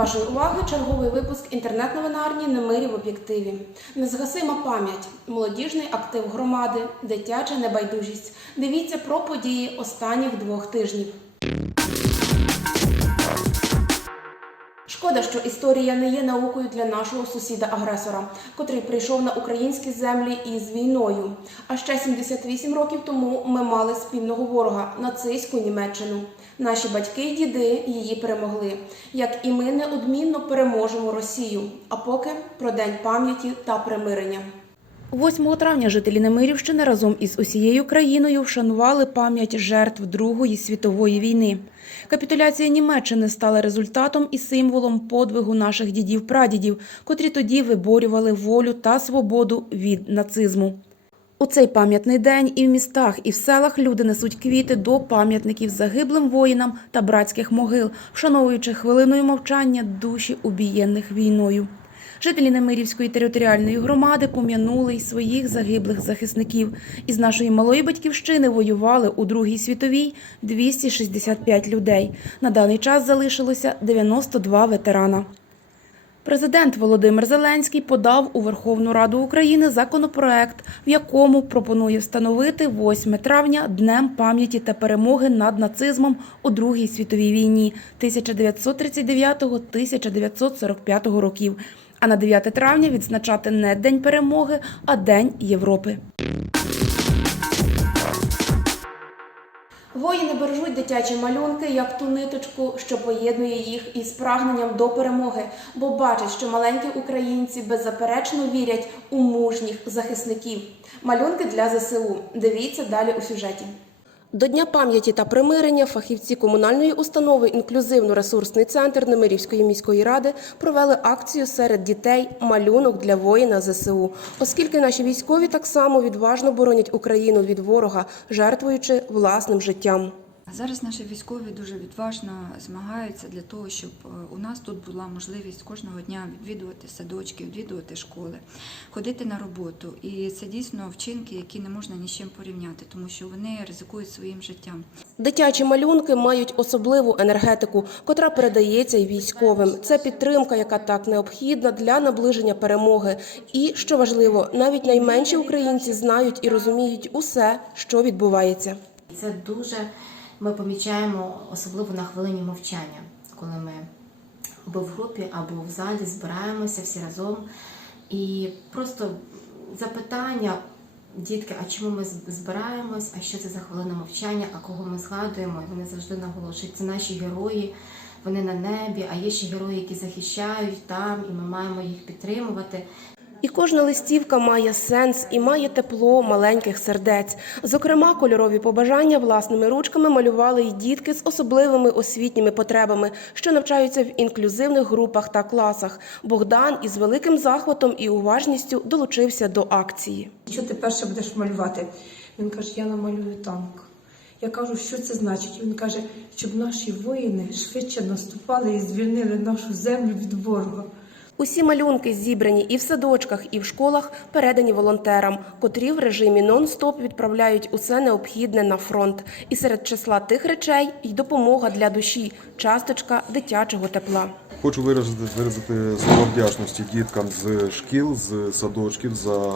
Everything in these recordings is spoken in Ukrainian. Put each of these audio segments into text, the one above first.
вашої уваги черговий випуск інтернет-новинарні Немирі в об'єктиві. Незгасима пам'ять, молодіжний актив громади, дитяча небайдужість. Дивіться про події останніх двох тижнів. Шкода, що історія не є наукою для нашого сусіда-агресора, котрий прийшов на українські землі із війною. А ще 78 років тому ми мали спільного ворога нацистську Німеччину. Наші батьки й діди її перемогли, як і ми неодмінно переможемо Росію. А поки про день пам'яті та примирення. 8 травня жителі Немирівщини разом із усією країною вшанували пам'ять жертв Другої світової війни. Капітуляція Німеччини стала результатом і символом подвигу наших дідів-прадідів, котрі тоді виборювали волю та свободу від нацизму. У цей пам'ятний день і в містах, і в селах люди несуть квіти до пам'ятників загиблим воїнам та братських могил, вшановуючи хвилиною мовчання душі убієнних війною. Жителі Немирівської територіальної громади пом'янули й своїх загиблих захисників. Із нашої малої батьківщини воювали у Другій світовій 265 людей. На даний час залишилося 92 ветерана. Президент Володимир Зеленський подав у Верховну Раду України законопроект, в якому пропонує встановити 8 травня днем пам'яті та перемоги над нацизмом у Другій світовій війні 1939-1945 років. А на 9 травня відзначати не День перемоги, а День Європи. Воїни бережуть дитячі малюнки як ту ниточку, що поєднує їх із прагненням до перемоги, бо бачать, що маленькі українці беззаперечно вірять у мужніх захисників. Малюнки для ЗСУ. Дивіться далі у сюжеті. До Дня пам'яті та примирення фахівці комунальної установи Інклюзивно-ресурсний центр Немирівської міської ради провели акцію серед дітей Малюнок для воїна ЗСУ, оскільки наші військові так само відважно боронять Україну від ворога, жертвуючи власним життям. Зараз наші військові дуже відважно змагаються для того, щоб е, у нас тут була можливість кожного дня відвідувати садочки, відвідувати школи, ходити на роботу. І це дійсно вчинки, які не можна ні з чим порівняти, тому що вони ризикують своїм життям. Дитячі малюнки мають особливу енергетику, котра передається й військовим. Це підтримка, яка так необхідна для наближення перемоги. І що важливо, навіть найменші українці знають і розуміють усе, що відбувається. Це дуже ми помічаємо особливо на хвилині мовчання, коли ми або в групі, або в залі збираємося всі разом. І просто запитання, дітки, а чому ми збираємось, а що це за хвилина мовчання, а кого ми згадуємо? Вони завжди наголошують, це наші герої, вони на небі, а є ще герої, які захищають там, і ми маємо їх підтримувати. І кожна листівка має сенс і має тепло маленьких сердець. Зокрема, кольорові побажання власними ручками малювали й дітки з особливими освітніми потребами, що навчаються в інклюзивних групах та класах. Богдан із великим захватом і уважністю долучився до акції. Що ти перше будеш малювати? Він каже, я намалюю танк. Я кажу, що це значить? Він каже, щоб наші воїни швидше наступали і звільнили нашу землю від ворога. Усі малюнки зібрані і в садочках, і в школах передані волонтерам, котрі в режимі нон-стоп відправляють усе необхідне на фронт. І серед числа тих речей й допомога для душі, часточка дитячого тепла. Хочу виразити, виразити слова вдячності діткам з шкіл, з садочків за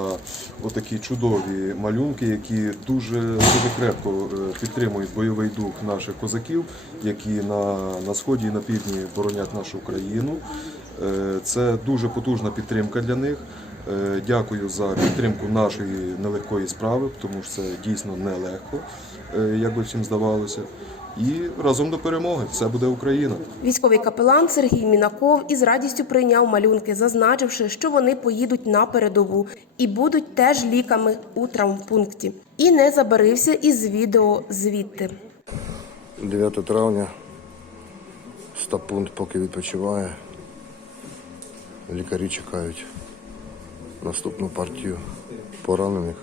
отакі чудові малюнки, які дуже, дуже крепко е, підтримують бойовий дух наших козаків, які на, на сході і на півдні боронять нашу країну. Е, Це дуже потужна підтримка для них. Е, Дякую за підтримку нашої нелегкої справи, тому що це дійсно нелегко, е, як би всім здавалося. І разом до перемоги все буде Україна. Військовий капелан Сергій Мінаков із радістю прийняв малюнки, зазначивши, що вони поїдуть на передову і будуть теж ліками у травмпункті. І не забарився із відео звідти. 9 травня стаб-пункт поки відпочиває. Лікарі чекають наступну партію поранених.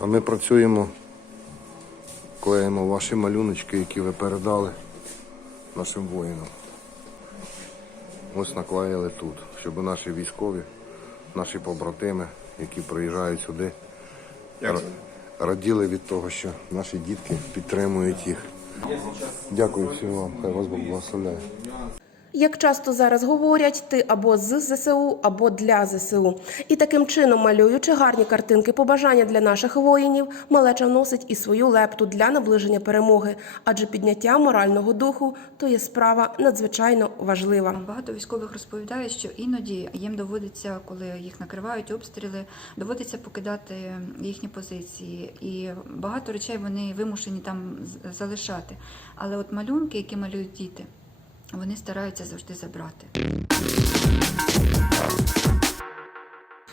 А ми працюємо, клеїмо ваші малюночки, які ви передали нашим воїнам. Ось наклеїли тут, щоб наші військові, наші побратими, які приїжджають сюди, раділи від того, що наші дітки підтримують їх. Дякую всім вам, хай вас Бог благословляє. Як часто зараз говорять, ти або з ЗСУ, або для ЗСУ. І таким чином, малюючи гарні картинки побажання для наших воїнів, малеча вносить і свою лепту для наближення перемоги, адже підняття морального духу то є справа надзвичайно важлива. Багато військових розповідають, що іноді їм доводиться, коли їх накривають обстріли, доводиться покидати їхні позиції, і багато речей вони вимушені там залишати. Але от малюнки, які малюють діти, вони стараються завжди забрати.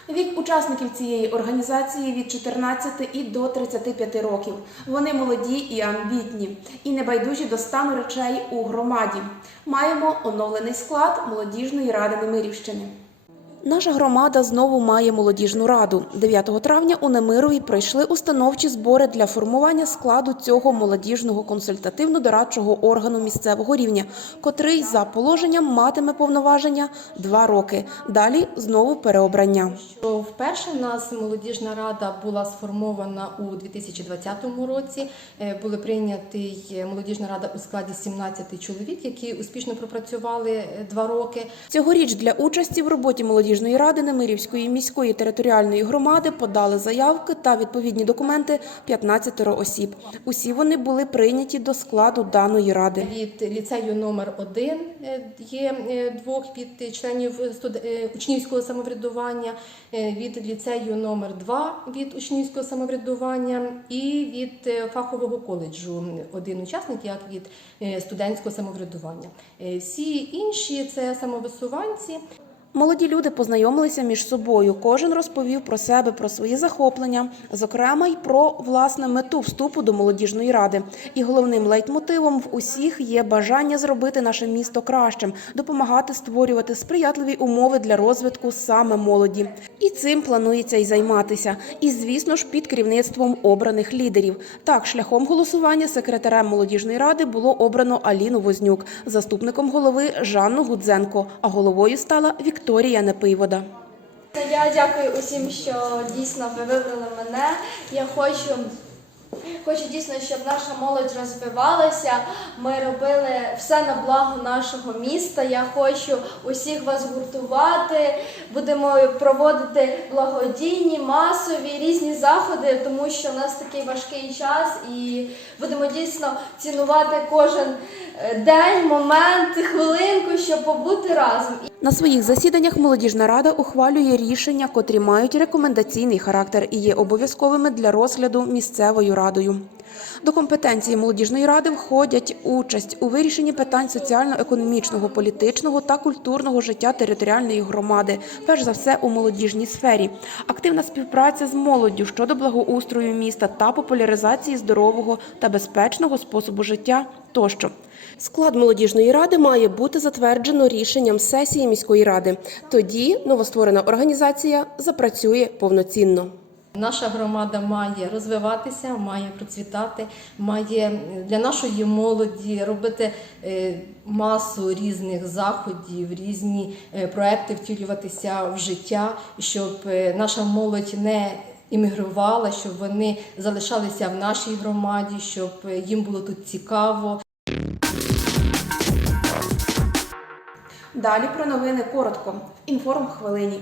Вік учасників цієї організації від 14 і до 35 років. Вони молоді і амбітні, і небайдужі до стану речей у громаді. Маємо оновлений склад молодіжної ради Немирівщини. Наша громада знову має молодіжну раду. 9 травня у Немирові пройшли установчі збори для формування складу цього молодіжного консультативно-дорадчого органу місцевого рівня, котрий за положенням матиме повноваження два роки. Далі знову переобрання. Вперше в нас молодіжна рада була сформована у 2020 році. Е, Були прийнятий е, молодіжна рада у складі 17 чоловік, які успішно пропрацювали е, два роки. Цьогоріч для участі в роботі молодіжної ради Немирівської міської територіальної громади подали заявки та відповідні документи 15 осіб. Усі вони були прийняті до складу даної ради. Від ліцею номер 1 є е, двох від членів е, учнівського самоврядування, е, від ліцею номер 2 від учнівського самоврядування і від е, фахового коледжу один учасник, як від е, студентського самоврядування. Е, Всі інші це самовисуванці. Молоді люди познайомилися між собою. Кожен розповів про себе, про свої захоплення, зокрема й про власне мету вступу до молодіжної ради. І головним лейтмотивом в усіх є бажання зробити наше місто кращим, допомагати створювати сприятливі умови для розвитку саме молоді. І цим планується й займатися. І звісно ж під керівництвом обраних лідерів. Так, шляхом голосування секретарем молодіжної ради було обрано Аліну Вознюк, заступником голови Жанну Гудзенко, а головою стала Вікторія Непивода. Я дякую усім, що дійсно ви вибрали мене. Я хочу, хочу дійсно, щоб наша молодь розвивалася. Ми робили все на благо нашого міста. Я хочу усіх вас гуртувати. Будемо проводити благодійні, масові різні заходи, тому що в нас такий важкий час, і будемо дійсно цінувати кожен день, момент, хвилинку, щоб побути разом. На своїх засіданнях молодіжна рада ухвалює рішення, котрі мають рекомендаційний характер і є обов'язковими для розгляду місцевою радою. До компетенції молодіжної ради входять участь у вирішенні питань соціально-економічного, політичного та культурного життя територіальної громади, перш за все у молодіжній сфері, активна співпраця з молоддю щодо благоустрою міста та популяризації здорового та безпечного способу життя тощо. Склад молодіжної ради має бути затверджено рішенням сесії міської ради. Тоді новостворена організація запрацює повноцінно. Наша громада має розвиватися, має процвітати, має для нашої молоді робити е, масу різних заходів, різні е, проекти втілюватися в життя, щоб е, наша молодь не іммігрувала, щоб вони залишалися в нашій громаді, щоб їм було тут цікаво. Далі про новини коротко в інформхвилині.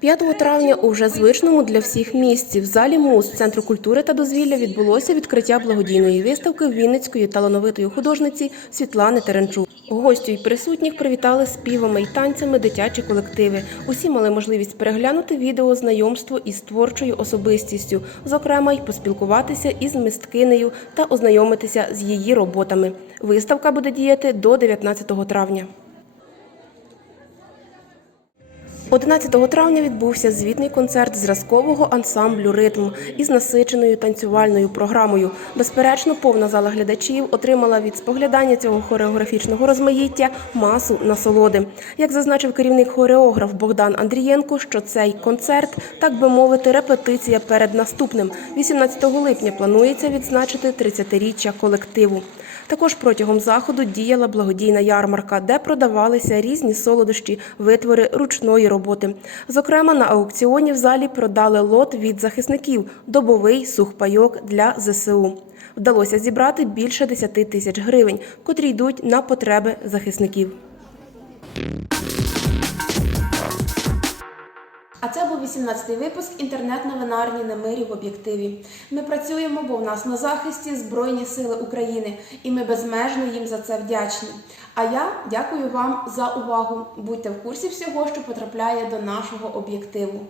5 травня у вже звичному для всіх місці в залі МУЗ Центру культури та дозвілля відбулося відкриття благодійної виставки Вінницької талановитої художниці Світлани Теренчук. Гостю й присутніх привітали співами й танцями дитячі колективи. Усі мали можливість переглянути відео знайомство із творчою особистістю, зокрема й поспілкуватися із мисткинею та ознайомитися з її роботами. Виставка буде діяти до 19 травня. 11 травня відбувся звітний концерт зразкового ансамблю Ритм із насиченою танцювальною програмою. Безперечно, повна зала глядачів отримала від споглядання цього хореографічного розмаїття масу насолоди. Як зазначив керівник хореограф Богдан Андрієнко, що цей концерт, так би мовити, репетиція перед наступним. 18 липня планується відзначити 30-річчя колективу. Також протягом заходу діяла благодійна ярмарка, де продавалися різні солодощі, витвори ручної роботи. Зокрема, на аукціоні в залі продали лот від захисників добовий сухпайок для ЗСУ. Вдалося зібрати більше 10 тисяч гривень, котрі йдуть на потреби захисників. 18-й випуск інтернет-новинарні на мирі в об'єктиві. Ми працюємо, бо в нас на захисті Збройні Сили України, і ми безмежно їм за це вдячні. А я дякую вам за увагу. Будьте в курсі всього, що потрапляє до нашого об'єктиву.